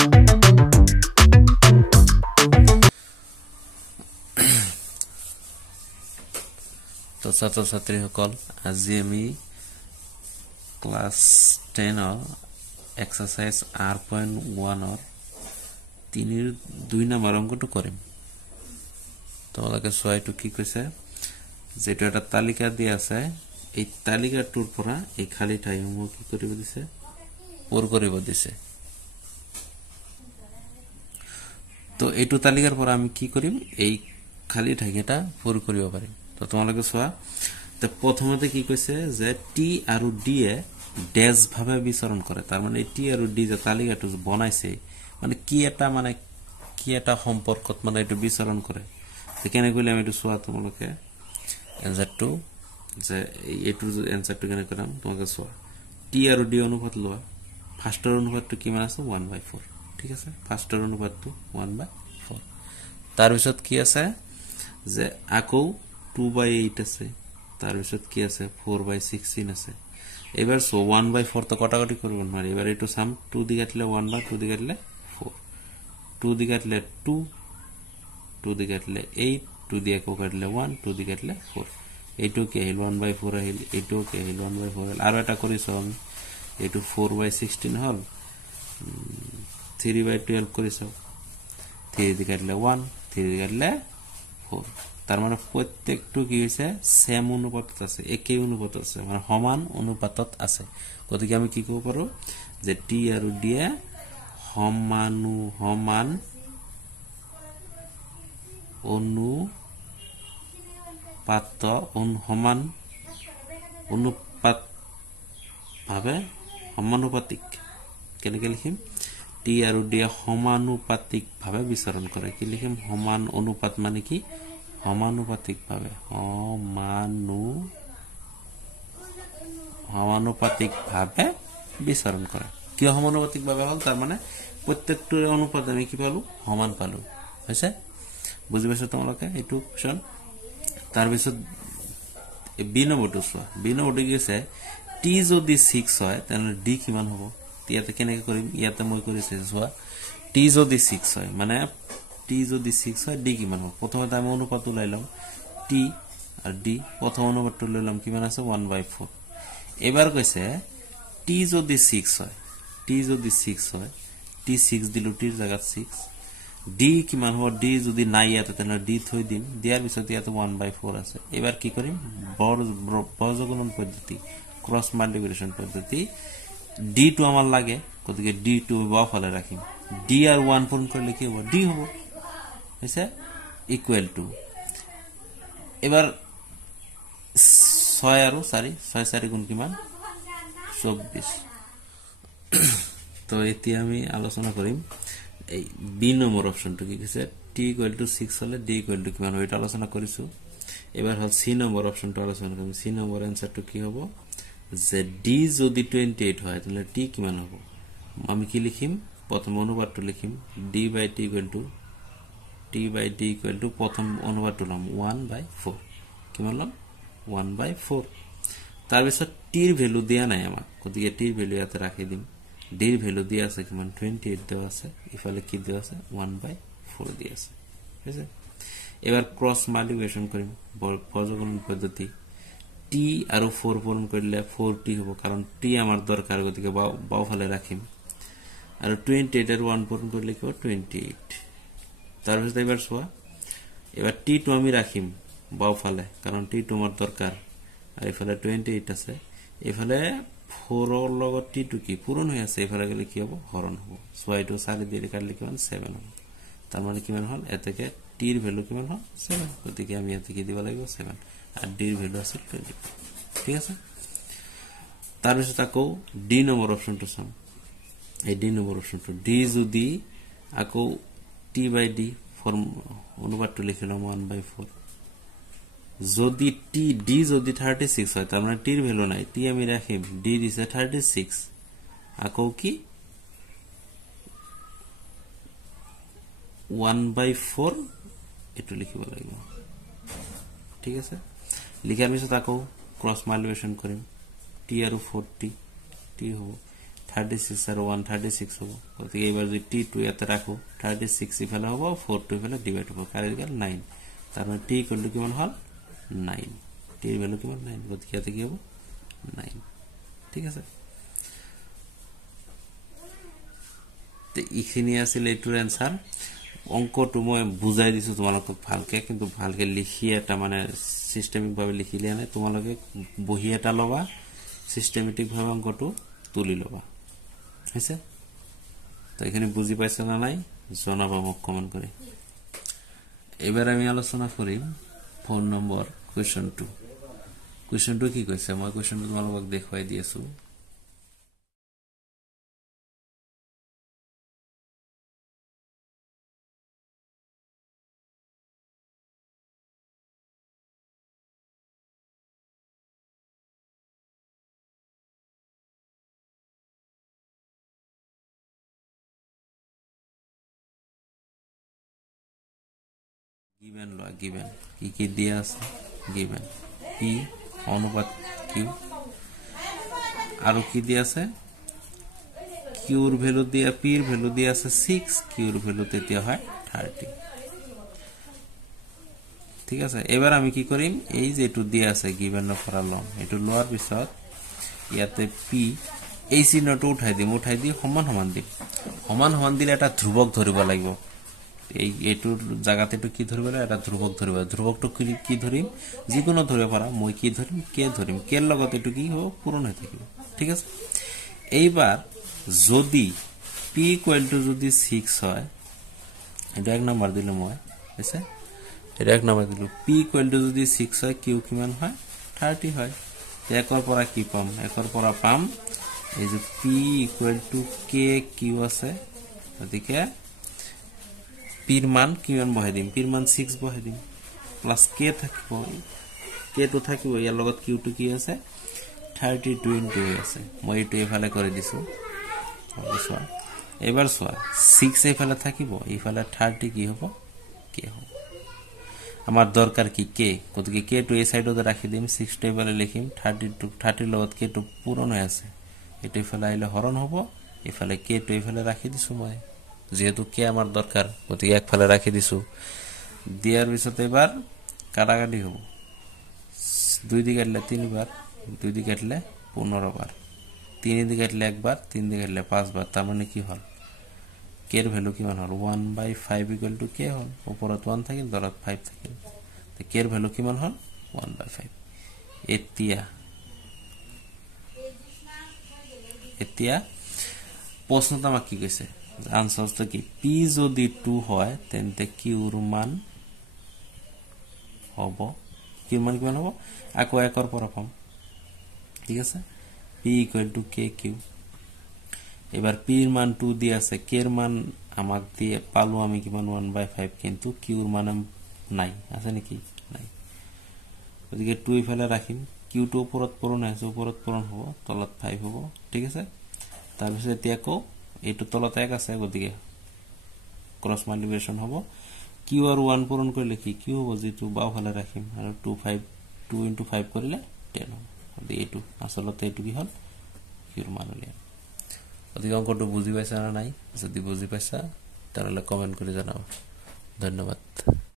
তো ছাত্ৰ ছাত্ৰীসকল আজি আমি ক্লাস 10 এক্সাৰসাইজ R.1 তিনিৰ 2 নম্বৰ অংকটো কৰিম তোমালোকে সোয়াইটো কি কৈছে যেটো এটা তালিকা দিয়া আছে এই তালিকাটোৰ পৰা এই খালি ঠাইসমূহ কি কৰিব দিছে পূৰ কৰিব দিছে তো এইটো তালিকাৰ পৰা আমি কি কৰিম এই খালি ঠাইকেটা পূৰ কৰিব পাৰিম তো তোমালোকে সোয়া তো প্ৰথমতে কি কৈছে যে টি আৰু ডি এ ডেজ ভাবে বিচৰণ কৰে তাৰ মানে টি আৰু ডি যে তালিকাটো বনাইছে মানে কি এটা সম্পৰ্কত মানে এটো বিচৰণ কৰে তো কেনে কইলে আমি এটো সোয়া তোমালোকে এনসাৰটো যে এটোৰ এনসাৰটো কেনে কৰাম তোমালোকে সোয়া টি আৰু ডি অনুপাত লোৱা ফাৰ্ষ্টৰ অনুপাতটো কিমান আছে 1/4 ঠিক আছে ফাৰ্ষ্টৰ অনুপাতটো 1/4 তাৰ পিছত কি আছে যে আকৌ 2/8 আছে তাৰ পিছত কি আছে 4/16 আছে এবাৰ সো 1/4 তো কটাকটি কৰব না এবাৰ এটো সাম 2 দি কাটলে 1/2 দি কাটলে 4 2 দি কাটলে 2 2 দি কাটলে 8 2 দি আকৌ কাটলে 1 2 দি কাটলে 4 এটো কি হল 1/4 হল এটো কি হল 1/4 হল আৰু এটা কৰিছো আমি এটো 4/16 হল 3/12 কৰিছো 3 দি কাটলে 1 3 দি কাটলে 4 তার মানে প্রত্যেকটো কি হইছে সেম অনুপাতত আছে একই অনুপাতত আছে মানে সমান অনুপাতত আছে গতিকে আমি কি কব পাৰো যে টি আৰু ডি এ সমান অনুপাত ভাবে সমানুপাতিক কেনেকৈ লিখিম টি আৰু ডি এ সমানুপাতিক ভাবে বিচৰণ কৰে কি লিখিম সমান অনুপাত মানে কি সমানুপাতিক ভাবে বিচৰণ কৰে কি সমানুপাতিক ভাবে হল তাৰ মানে প্ৰত্যেকটো অনুপাত আমি কি পালো সমান পালো হৈছে বুজি পাইছো তোমালোকে এটো কোৱেশ্চন তাৰ পিছত বি নম্বৰটো চোৱা বি নম্বৰটো কি আছে টি যদি 6 হয় তেনে ডি কিমান হ'ব ইয়াতে কেনেকৈ কৰিম ইয়াতে মই কৰিছে চোৱা টি যদি 6 হয় মানে টি যদি 6 হয় ডি কিমান হ'ব প্ৰথমতে আমি অনুপাত উলাই লম টি আৰু ডি প্ৰথম অনুপাতটো লৈ লম কিমান আছে 1/4 এবাৰ কৈছে টি যদি 6 হয় টি 6 দিলু টিৰ জায়গাত 6 ডি কিমান হ'ব ডি যদি নাই ইয়াতে তেনে ডি থৈ দিম দিয়াৰ পিছত ইয়াতে 1/4 আছে এবাৰ কি কৰিম বৰ্গগুণন পদ্ধতি ক্ৰস মাল্টিপ্লিকেশন পদ্ধতি ডি টু আমাৰ লাগে গতিকে ডি টু বাওফালে ৰাখিম ডি আৰু 1 পূৰণ কৰিলে কি হ'ব ডি হ'ব হৈছে ইকুৱেল টু এবাৰ 6 আৰু 4 গুণ কিমান 24 তো এতিয়া আমি আলোচনা কৰিম এই বি নম্বৰ অপচনটো কি কৈছে টি ইকুৱেল টু 6 হলে ডি ইকুৱেল টু কিমান হয় এটা আলোচনা কৰিছো এবাৰ হল সি নম্বৰ অপচনটো আলোচনা কৰিম সি নম্বৰ আনসারটো কি হ'ব যে ডি যদি 28 হয় তাহলে টি কিমান হ'ব আমি কি লিখিম প্ৰথম অনুপাতটো লিখিম d/t ইকুৱেল টু প্ৰথম অনুপাতটো লম 1/4 কিমান লম 1/4 তাৰ পিছত টিৰ ভ্যালু দিয়া নাই আমাক গতিকে টিৰ ভ্যালু ইয়াতে ৰাখি দিম ডিৰ ভ্যালু দিয়া আছে কিমান 28 দেৱা আছে ইফালে কি দেৱা আছে 1/4 দিয়া আছে হৈছে এবাৰ ক্ৰস মাল্টিপ্লিকেশন কৰিম বৰ্গগুণন পদ্ধতি টি আৰু 4 পূৰণ কৰিলে 4t হ'ব কাৰণ টি আমাৰ দৰকাৰ গতিকে বাওফালে ৰাখিম আৰু 28 আৰু 1 পূৰণ কৰিলে কি হ'ব 28 তাৰ পিছত এবাৰ চোৱা এবাৰ টি টু আমি ৰাখিম বাওফালে কাৰণ টি টু আমাৰ দৰকাৰ আৰু ইফালে 28 আছে ইফালে 4 ৰ লগত টি টু কি পূৰণ হৈ আছে ইফালে গলে কি হ'ব হৰণ হ'ব সো এইটো 4 দি কাটলে কিমান 7 হ'ব তাৰ মানে কিমান হল এতেকে টিৰ ভ্যালু কিমান হল 7 গতিকে আমি এতে কি দিব লাগিব 7 আর ডিৰ ভ্যালু আছে 20 ঠিক আছে তাৰ পিছত আকৌ ডি নম্বৰ অপচনটো চাম এই ডি নম্বৰ অপচনটো ডি যদি আকৌ t/d ফর্ম অনুপাতটো লিখিলাম 1/4 যদি টি ডি যদি 36 হয় তার মানে টির ভ্যালু নাই টি আমি রাখিম ডি দিছে 36 আকৌ কি 1/4 এটো লিখিব লাগিব ঠিক আছে লিখাৰ পিছত আকৌ ক্ৰস মাল্টিপ্লিকেশন কৰিম টি আৰু 40 টি হ'ব 36 আৰু 136 হ'ব গতিকে এবাৰ যদি t2 ইয়াতে ৰাখো 36 ইফালে হ'ব 4 ইফালে ডিভাইড হ'ব কাৰেক্ট 9 তাৰ মানে t ইকুৱেল টু কিমান হ'ল 9 t এর ভ্যালু কিমান 9 গতিকে ইয়াতে কি হ'ব 9 ঠিক আছে তে ইখিনি আছিল এটোৰ आंसर অঙ্কটো মই বুজাই দিছো তোমালোকক ভালকে কিন্তু ভালকে লিখি এটা মানে সিস্টেমিক ভাবে লিখিলে নাই তোমালোকে বহি এটা লবা সিস্টেমেটিক ভাবে অঙ্কটো তুলি লবা হৈছে তো এখানে বুঝি পাইছো না নাই জনাবা মোক কমেন্ট করে এবাৰ আমি আলোচনা কৰিম 4 নম্বৰ কোৱেশ্চন 2 কি কৈছে মই কোৱেশ্চনটো তোমালোকক দেখুৱাই দি আছো given লো given কি দিয়া আছে given p অনুপাত q আৰু কি দিয়া আছে q ৰ ভ্যালু দিয়া p ৰ ভ্যালু দিয়া আছে 6 q ৰ ভ্যালু তেতিয়া হয় 30 ঠিক আছে এবাৰ আমি কি কৰিম এই যে এটো দিয়া আছে given ৰ পৰা লম এটো লোৱাৰ পিছত ইয়াতে p এই চিহ্নটো উঠাই দি সমান সমান দিলে এটা ধ্ৰুবক ধৰিব লাগিব এই এটোৰ জায়গাতে তো কি ধৰিবলে এটা ধ্ৰুবকটো কি ধৰিম যিকোনো ধৰিব পাৰা মই কি ধৰিম কে লগত এটো কি হ'ব পূৰণ হৈ থাকিব ঠিক আছে এইবাৰ যদি p ইকুৱেল টু যদি 6 হয় এটা এক নম্বৰ দিলে মই আছে এটা এক নম্বৰ দিলো p ইকুৱেল টু যদি 6 হয় q কিমান হয় 30 হয় একৰ পৰা কি পাম একৰ পৰা পাম এই যে p equal to k q আছে গতিকে পিৰ মান কিমান বহাই দিম পিৰ মান 6 বহাই দিম প্লাস k থাকিব k তো থাকিব ইয়াৰ লগত q টো কি আছে 32 ইনটু আছে মই এটো এফালে কৰি দিছো এবাৰ সোৱা 6 এফালে থাকিব এফালে 30 কি হ'ব k হ'ব আমাৰ দৰকাৰ কি k গতিকে k টো এই সাইডতে ৰাখি দিম 6 টেবলে লিখিম 30 লগত k টো পূৰণ হৈ আছে এটো এফালে আইলে হৰণ হ'ব এফালে k টো এফালে ৰাখি দিছো মই যেহেতু কে আমার দরকার গতিকে একফালে রাখি দিছো দিয়ার পিছতে এবার কাটাকাটি হবো 2 দিকে কাটলে 3 বার 2 দিকে কাটলে 15 বার 3 দিকে কাটলে একবার 3 দিকে কাটলে 5 বার তার মানে কি হল কে এর ভ্যালু কিমান হল 1/5 ইকুয়াল টু কে হল উপরত 1 থাকিল তলত 5 থাকিল তো কে এর ভ্যালু কিমান হল 1/5 এতিয়া প্রশ্নটা আমাক কি কইছে आंसर तो कि p যদি 2 হয় তেন্তে q ৰ মান হ'ব q মান কিমান হ'ব আকো একৰ পৰা পাম ঠিক আছে p = kq এবাৰ p ৰ মান 2 দি আছে k ৰ মান আমাক দিয়ে পালো আমি কিমান 1/5 কিন্তু q ৰ মান নাই আছে নেকি নাই গতিকে 2 ইফালে ৰাখিম q টো ওপৰত পূৰণ আছে ওপৰত পূৰণ হ'ব তলত 5 হ'ব ঠিক আছে তাৰ পিছত এতিয়া কো এটো তলত এক আছে গতিকে ক্ৰস মাল্টিপ্লিকেশন হ'ব q আৰু 1 পূৰণ কৰিলে কি q হ'ব যেটো বাওফালে ৰাখিম আৰু 2 * 5 কৰিলে 10 হ'ব গতিকে এটো আসলতে এটো কি হল q ৰ মান উলিয়াম গতিকে অঙ্কটো বুজি পাইছা না নাই যদি বুজি পাইছা তাহলে কমেন্ট কৰি জনাও ধন্যবাদ